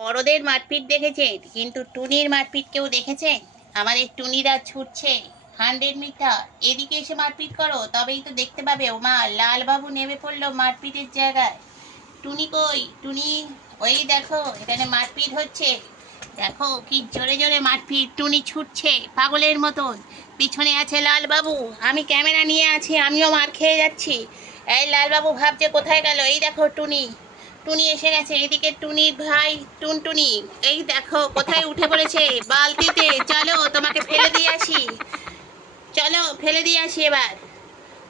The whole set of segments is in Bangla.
বড়দের মারপিট দেখেছেন, কিন্তু টুনির মারপিট কেউ দেখেছেন? আমাদের টুনিরা ছুটছে। Hundred metre. এদিকে এসে মারপিট করো, তবেই তো দেখতে পাবে ও মা লালবাবু নেমে পড়ল মারপিটের জায়গায়। টুনি কই? টুনি, ওই দেখো, এখানে মারপিট হচ্ছে। দেখো কি জোরে জোরে মারপিট, টুনি ছুটছে পাগলের মতন। পিছনে আছে লালবাবু, আমি ক্যামেরা নিয়ে আছি, আমিও মার খেয়ে যাচ্ছি। এই লালবাবু ভাবছে কোথায় গেল? এই দেখো টুনি। টুনি এসে গেছে। এদিকে টুনির ভাই, টুনটুনি, এই দেখো, কোথায় উঠে পড়েছে? বালতিতে, চলো, তোমাকে ফেলে দিয়ে আসি। চলো, ফেলে দিয়ে আসি এবার।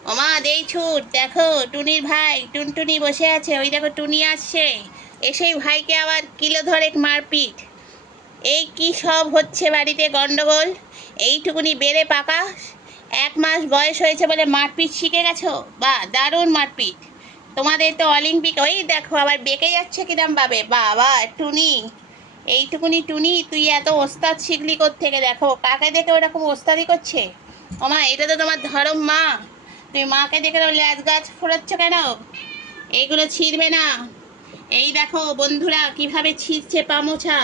ওমা, দেই ছুট, দেখো, টুনির ভাই, টুনটুনি বসে আছে। ওই দেখো, টুনি আসছে। এসেই ভাইকে আবার কিলো ধরেক মারপিট। এই কি সব হচ্ছে বাড়িতে গন্ডগোল? এইটুকুনি বেড়ে পাকা? এক মাস বয়স হয়েছে বলে মারপিট শিখে গেছো? বা, দারুণ মারপিট। তোমাদের তো অলিম্পিক, ওই দেখো আবার বেঁকে যাচ্ছে কিরম ভাবে। বাবা, টুনি, এইটুকুনি টুনি, তুই এত ওস্তাদ শিখলি থেকে দেখো, কাকে দেখে ওরকম ওস্তাদি করছে? ওমা এটা তো তোমার ধরম মা। তুমি মাকে দেখে ল্যাজ গাছ ফোরাচ্ছ কেন? এইগুলো ছিঁড়বে না। এই দেখো বন্ধুরা, কীভাবে ছিঁড়ছে পামোছা।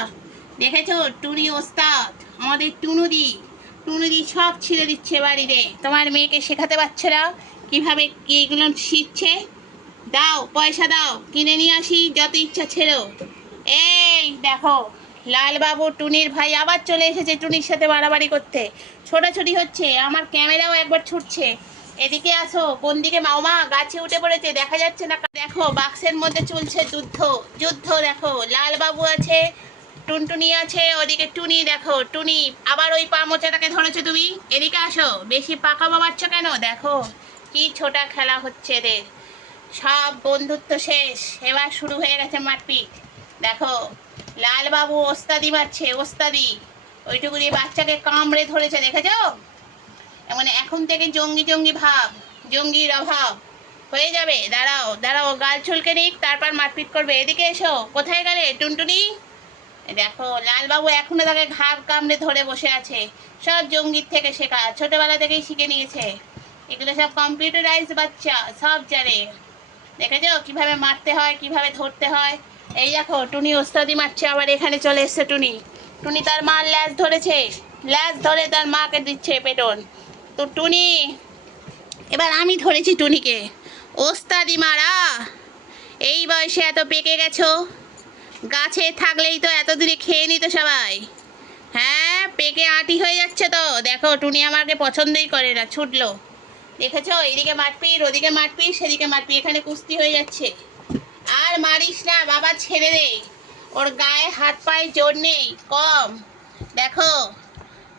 দেখেছ? টুনি ওস্তাদ, আমাদের টুনুদি। টুনুদি সব ছিঁড়ে দিচ্ছে বাড়িতে। তোমার মেয়েকে শেখাতে পারছে না কীভাবে এগুলো শিখছে দাও, পয়সা দাও, কিনে নিয়ে আসি, যত ইচ্ছা ছেড়ো এই দেখো, লালবাবু, টুনির ভাই আবার চলে এসেছে টুনির সাথে বাড়াবাড়ি করতে। ছোটাছুটি হচ্ছে, আমার ক্যামেরাও একবার ছুটছে। এদিকে আসো, কোন দিকে? মাওমা গাছে উঠে পড়েছে, দেখা যাচ্ছে না। দেখো, বাক্সের মধ্যে চলছে যুদ্ধ যুদ্ধ দেখো। লালবাবু আছে, টুনটুনি আছে, ওদিকে টুনি দেখো, টুনি, আবার ওই পা মোচাটাকে ধরেছো তুমি? এদিকে আসো, বেশি পাকা বাবাচ্ছ কেন? দেখো, কি ছোটা খেলা হচ্ছে এদের। সব বন্ধুত্ব শেষ। এবার শুরু হয়ে গেছে মারপিট। দেখো, লালবাবু ওস্তাদি মারছে, ওস্তাদি। ওইটুকুনি বাচ্চাকে কামড়ে ধরেছে, দেখেছ? মানে এখন থেকে জঙ্গি জঙ্গি ভাব, জঙ্গির অভাব। হয়ে যাবে, দাঁড়াও দাঁড়াও, গাল চুলকে নিক, তারপর মারপিট করবে। এদিকে এসো, কোথায় গেলে, টুনটুনি? দেখো, লালবাবু এখনও তাকে ঘাড় কামড়ে ধরে বসে আছে। সব জঙ্গির থেকে শেখা, ছোটবেলা থেকেই শিখে নিয়েছে। এগুলো সব কম্পিউটারাইজ বাচ্চা, সব জানে। দেখেছ? কীভাবে মারতে হয়, কীভাবে ধরতে হয়? এই দেখো, টুনি ওস্তাদি মারছে, আবার এখানে চলে এসছে টুনি। টুনি তার মার ল্যাজ ধরেছে। ল্যাজ ধরে তার মাকে দিচ্ছে পেটন। তো টুনি, এবার আমি ধরেছি টুনিকে। ওস্তাদি মারা, এই বয়সে এত পেকে গেছো? গাছে থাকলেই তো এত দূরে খেয়ে নিত সবাই। হ্যাঁ পেকে আটি হয়ে যাচ্ছে তো। দেখো, টুনি আমাকে পছন্দই করে না, ছুটলো। দেখেছ? এদিকে মারপিট ওদিকে মারপিট সেদিকে মারপিট এখানে কুস্তি হয়ে যাচ্ছে। আর মারিস না, বাবা ছেড়ে দে। ওর গায়ে হাত পায়ে জোর নেই, কম। দেখো,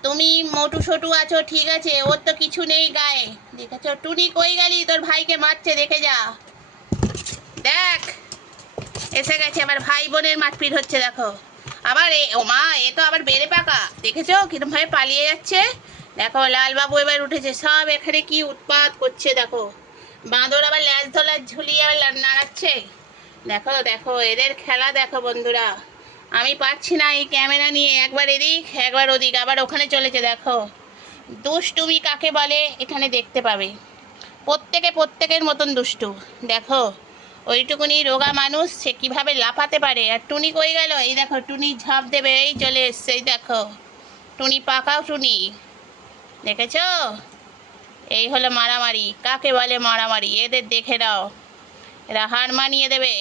তুমি মোটু সোটু আছো, ঠিক আছে? ওর তো কিছু নেই গায়ে। দেখেছ? টুনি কই গেলি? তোর ভাইকে মারছে, দেখে যা। দেখ, এসে গেছে। আবার ভাই বোনের মারপিট হচ্ছে, দেখো। আবার এ, ও মা, এ তো আবার বেড়ে পাকা। দেখেছ? কিরম ভাবে পালিয়ে যাচ্ছে? দেখো, লালবাবু এবার উঠেছে। সব এখানে কি উৎপাত করছে, দেখো। বাঁদর আবার ল্যাজ ধলার ঝুলিয়ে আবার নাড়াচ্ছে। দেখো দেখো, এদের খেলা দেখো বন্ধুরা। আমি পাচ্ছি না এই ক্যামেরা নিয়ে একবার এদিক, একবার ওদিক, আবার ওখানে চলেছে, দেখো। দুষ্টুমি কাকে বলে, এখানে দেখতে পাবে। প্রত্যেকে প্রত্যেকের মতন দুষ্টু। দেখো, ওইটুকুনি রোগা মানুষ, সে কীভাবে লাফাতে পারে? আর টুনি কই গেল? এই দেখো, টুনি ঝাঁপ দেবে, এই চলে এসছে, এই দেখো। টুনি পাকাও টুনি। দেখেছ? এই হলো মারামারি। কাকে বলে মারামারি? এদের দেখে নাও। এরা হার মানিয়ে দেবে।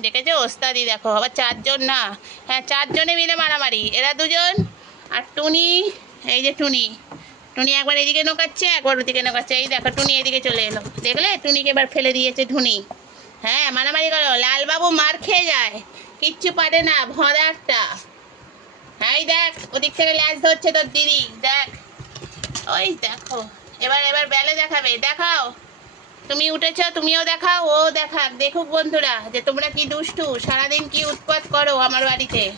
দেখেছ? ওস্তাদি দেখো, আবার চারজন না। হ্যাঁ চারজনে মিলে মারামারি। এরা দুজন আর টুনি, এই যে টুনি। টুনি একবার এদিকে নোকাচ্ছে, একবার ওদিকে নোকাচ্ছে। এই দেখো, টুনি এদিকে চলে এলো। দেখলে? টুনিকে এবার ফেলে দিয়েছে ধুনি। হ্যাঁ মারামারি করো। লালবাবু মার খেয়ে যায়। কিচ্ছু পারে না ভরা একটা হ্যাঁ দেখ, ওদিক থেকে ল্যাস ধরছে তোর দিদি। দেখ। ওই দেখো, এবার এবার বেলে দেখাবে, দেখাও। তুমি উঠেছো, তুমিও দেখাও, ও দেখাক। দেখুক বন্ধুরা, যে তোমরা কি দুষ্টু, সারাদিন কি উৎপাত করো আমার বাড়িতে?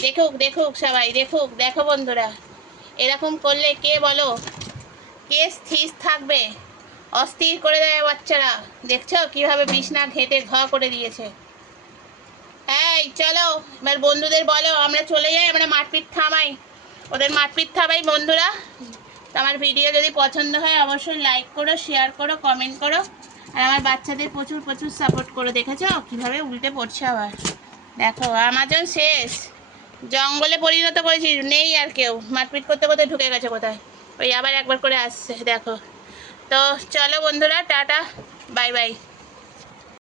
দেখুক দেখুক সবাই, দেখুক, দেখো বন্ধুরা। এরকম করলে কে বলো? কে স্থির থাকবে? অস্থির করে দেয় বাচ্চারা। দেখছ কীভাবে বিছনা ঘেটে ঘ করে দিয়েছে। এই, চলো, এবার বন্ধুদের বলো, আমরা চলে যাই, আমরা মারপিট থামাই। ওদের মারপিট থামাই বন্ধুরা। তো আমার ভিডিও যদি পছন্দ হয়, অবশ্যই লাইক করো শেয়ার করো কমেন্ট করো। আর আমার বাচ্চাদের প্রচুর প্রচুর সাপোর্ট করো। দেখেছ? কীভাবে উল্টে পড়ছে আবার। দেখো, আমাজন শেষ। জঙ্গলে পরিণত করেছি, নেই আর কেউ। মারপিট করতে করতে ঢুকে গেছে কোথায়? ওই আবার একবার করে আসছে, দেখো। তো চলো বন্ধুরা, টাটা। Bye bye.